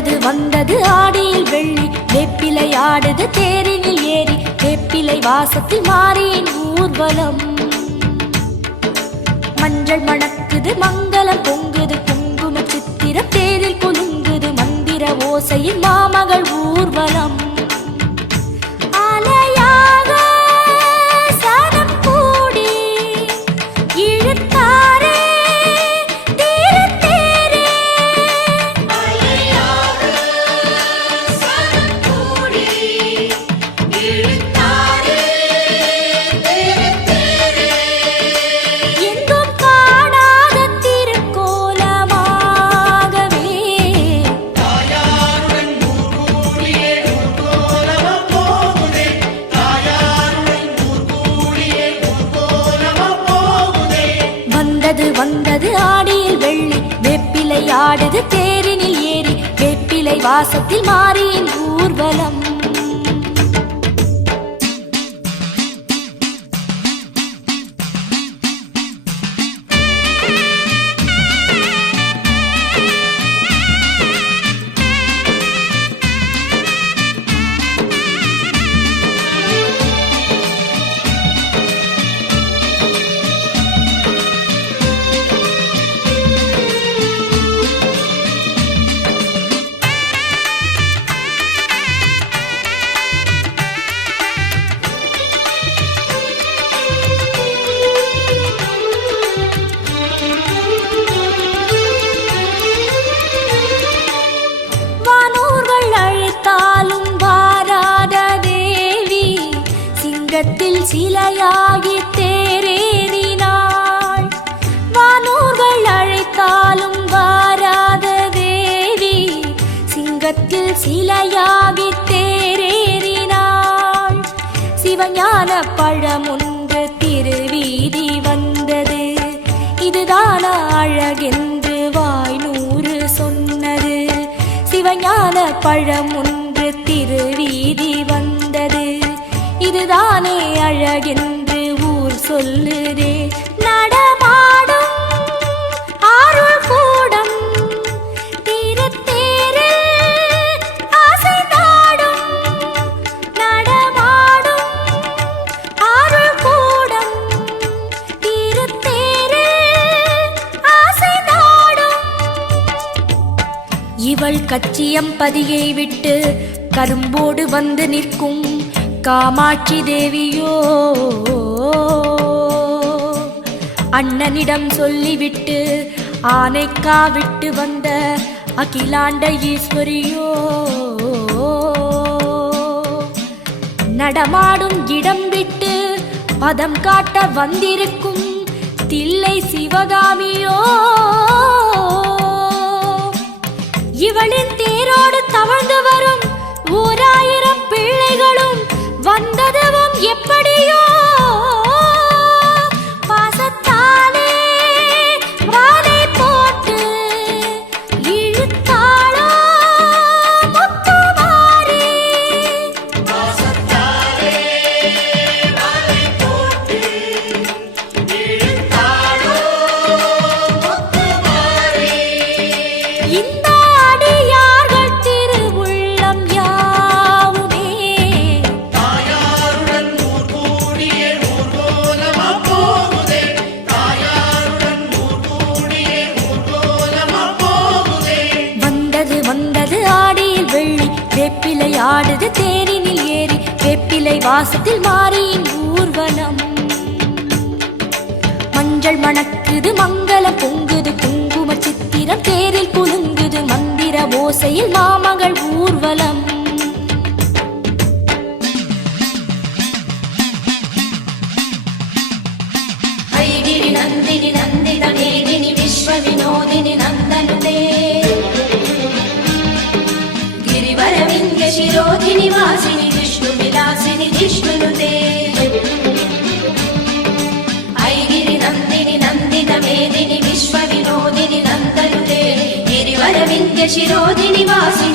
வந்தது வந்தது ஆடியில் வெள்ளி, வேப்பிலை ஆடுது தேரினில் ஏறி, வேப்பிலை வாசத்தில் மாறியின் ஊர்வலம். மஞ்சள் மணக்குது மங்களம் பொங்குது, குங்கும சித்திரம் தேரில் குலுங்குது, மந்திர ஓசையில் மாமகள் ஊர்வலம். வந்தது ஆடியில் வெள்ளி, வேப்பிலை ஆடுது தேரினில் ஏறி, வேப்பிலை வாசத்தில் மாறியின் ஊர்வலம். சிலையாகி தேரேறினாள், வானூர்கள் அழைத்தாலும் வாராத தேவி, சிங்கத்தில் சிலையாகி தேரேறினாள். சிவஞான பழமொன்று திருவீதி வந்தது, இதுதான அழகென்று வாய்நூறு சொன்னது. சிவஞான பழமொன்று திருவீதி வந்தது, இதுதானே அழகென்று ஊர் சொல்லுதே. நடமாடும் ஆருள் கூடம் திருத்தேரில் ஆசை நாடும், நடமாடும் ஆருள் கூடம் திருத்தேரில் ஆசை நாடும். இவள் கச்சியம்பதியை விட்டு கரும்போடு வந்து நிற்கும் காமாட்சி தேவியோ, அண்ணனிடம் சொல்லிவிட்டு ஆனைக்கா விட்டு வந்த அகிலாண்ட ஈஸ்வரியோ. நடமாடும் இடம் விட்டு பதம் காட்ட வந்திருக்கும் தில்லை சிவகாமியோ. இவளின் தேரோடு தவழ்ந்து வரும் 1000 பிள்ளைகளும் வந்ததுவும் எப்படியோ, பாசத்தாலே வாலை போட்டு இழுத்தாளோ முத்துமாரி. பாசத்தாலே வாலை போட்டு இழுத்தாளோ முத்துமாரி. இந்த அடியார்கள் திருவுள்ளம் யாவுமே வேப்பிலை ஆடுது தேரினில் ஏறி, வேப்பிலை வாசத்தில் மாறியின் ஊர்வலம். மஞ்சள் மணக்குது மங்களம் பொங்குது, குங்கும சித்திரம் தேரில் குலுங்குது, மந்திர ஓசையில் மாமகள் ஊர்வலம். ஐகிரி நந்தினி நந்தித மேதினி விஸ்வ வினோதினி நந்தனுதே, शिरोधिनि वासिनि विष्णु विलासिनि जिष्णुनुते. ऐगिरि नन्दिनि नन्दित मेदिनि विश्व विनोदिनि नन्दनुते, गिरिवर विन्ध्य शिरोधिनि वासिनि